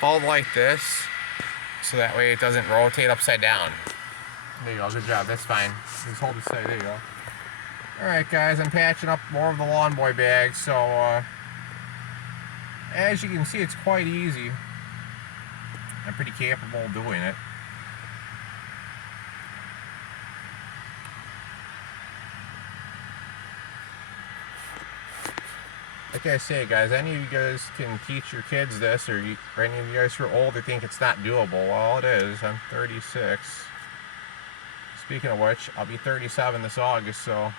fold like this, so that way it doesn't rotate upside down. There you go, good job, that's fine. Just hold it steady, there you go. Alright guys, I'm patching up more of the lawnboy bag, so as you can see, it's quite easy. I'm pretty capable of doing it. Like I say, guys, any of you guys can teach your kids this, or any of you guys who are older think it's not doable. Well, it is. I'm 36. Speaking of which, I'll be 37 this August, so...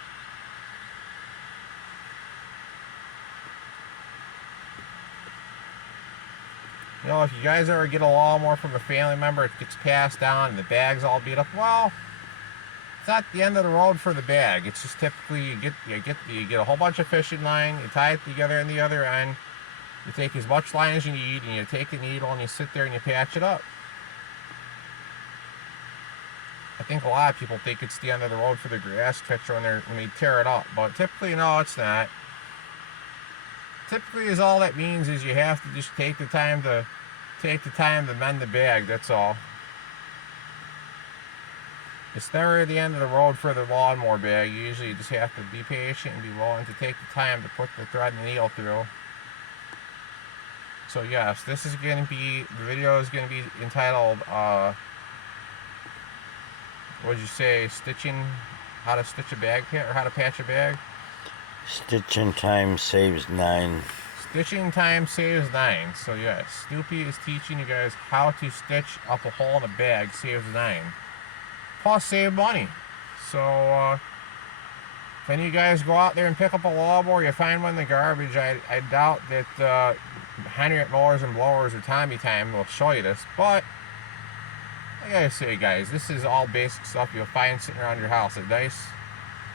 You know, if you guys ever get a lawnmower from a family member, it gets passed down and the bag's all beat up, well, it's not the end of the road for the bag. It's just typically you get a whole bunch of fishing line, you tie it together on the other end, you take as much line as you need, and you take the needle and you sit there and you patch it up. I think a lot of people think it's the end of the road for the grass catcher when they tear it up, but typically, no, it's not. Typically, is all that means is you have to just take the time to mend the bag. That's all. It's never the end of the road for the lawnmower bag. You usually just have to be patient and be willing to take the time to put the thread and the needle through. So yes, this is going to be, the video is going to be entitled, what did you say, how to stitch a bag, or how to patch a bag? Stitching time saves 9. Stitching time saves 9. So yes, Snoopy is teaching you guys how to stitch up a hole in a bag, saves 9. Plus save money. So if any of you guys go out there and pick up a lawnmower, you find one in the garbage, I doubt that Henriette mowers and blowers or Tommy Time will show you this, but I gotta say, guys, this is all basic stuff you'll find sitting around your house. It's nice.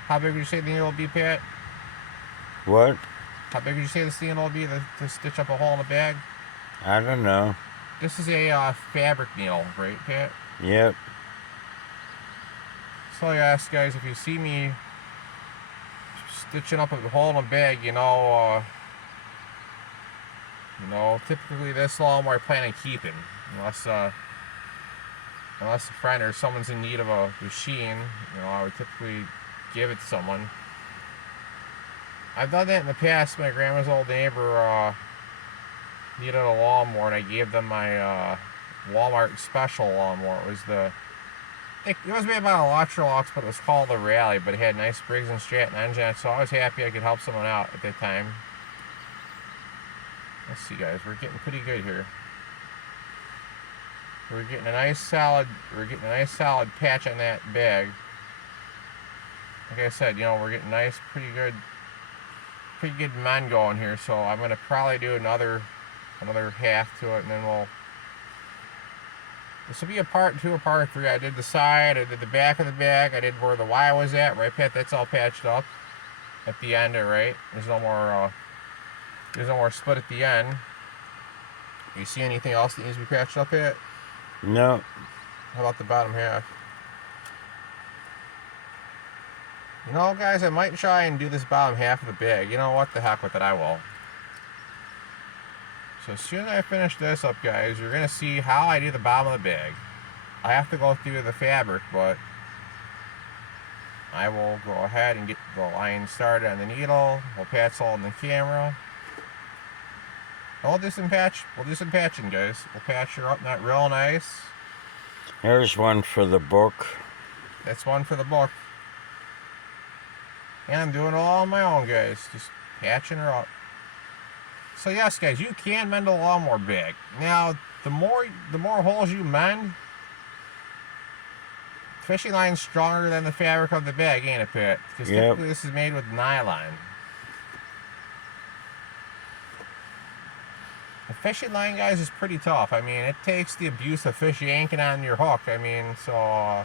How big would you say the needle will be, Pat? What? How big would you say this needle will be to stitch up a hole in a bag? I don't know. This is a fabric needle, right, Pat? Yep. So yes, guys, if you see me stitching up a hole in a bag, you know, typically this lawnmower I plan on keeping, unless a friend or someone's in need of a machine. I would typically give it to someone. I've done that in the past. My grandma's old neighbor needed a lawnmower, and I gave them my Walmart special lawnmower. It was made by Electrolux, but it was called the Rally, but it had nice Briggs & Stratton engine, so I was happy I could help someone out at that time. Let's see, guys, we're getting pretty good here. We're getting a nice solid patch on that bag. Like I said, we're getting nice, pretty good mend going here. So I'm gonna probably do another half to it, and then this will be a part 2 or part 3. I did the side, I did the back of the bag, I did where the Y was at, right, Pat? That's all patched up at the end there, right? There's no more split at the end. You see anything else that needs to be patched up yet? No. How about the bottom half? Guys, I might try and do this bottom half of the bag. You know what? The heck with it, I will. So as soon as I finish this up, guys, you're going to see how I do the bottom of the bag. I have to go through the fabric, but I will go ahead and get the line started on the needle. We'll patch all in the camera. We'll do some patching, guys. We'll patch her up that real nice. Here's one for the book. That's one for the book. And I'm doing it all on my own, guys. Just patching her up. So yes, guys, you can mend a lawnmower bag. Now, the more holes you mend, fishing line's stronger than the fabric of the bag, ain't it, Pat? Because typically this is made with nylon. The fishing line, guys, is pretty tough. I mean, it takes the abuse of fish yanking on your hook. I mean, so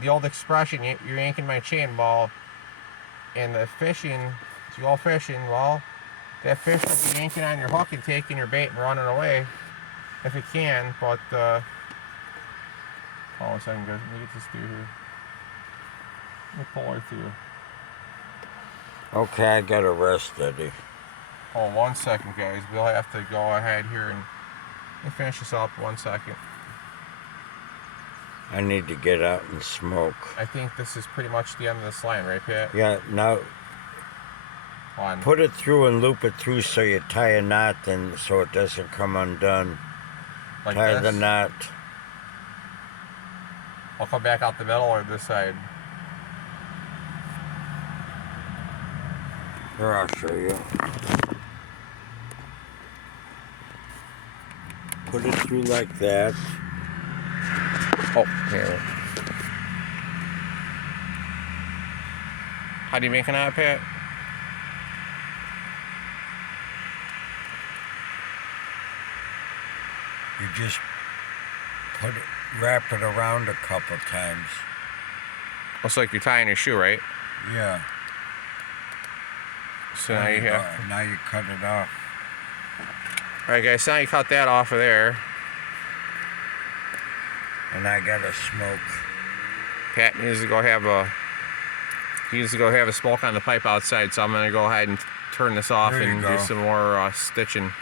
the old expression, you're yanking my chain. Well, in the fishing, if you go fishing, well, that fish will be yanking on your hook and taking your bait and running away if it can. But hold on a second, guys. Let me get this through here. Let me pull her through. Okay, I got a rest, Eddie. Hold on 1 second, guys. We'll have to go ahead here and me finish this up 1 second. I need to get out and smoke. I think this is pretty much the end of this line, right, Pat? Yeah, now On. put it through and loop it through so you tie a knot and so it doesn't come undone. Like Tie this? the knot. I'll come back out the middle or this side. Here, I'll show you. Put it through like that. Oh, here. How do you make an eye, Pat? You just wrap it around a couple times. Looks like you're tying your shoe, right? Yeah. So now you have. Now you cut it off. Alright, guys, so now you cut that off of there. And I gotta smoke. Pat needs to go have a. He needs to go have a smoke on the pipe outside, so I'm gonna go ahead and turn this off There you and do go. some more stitching.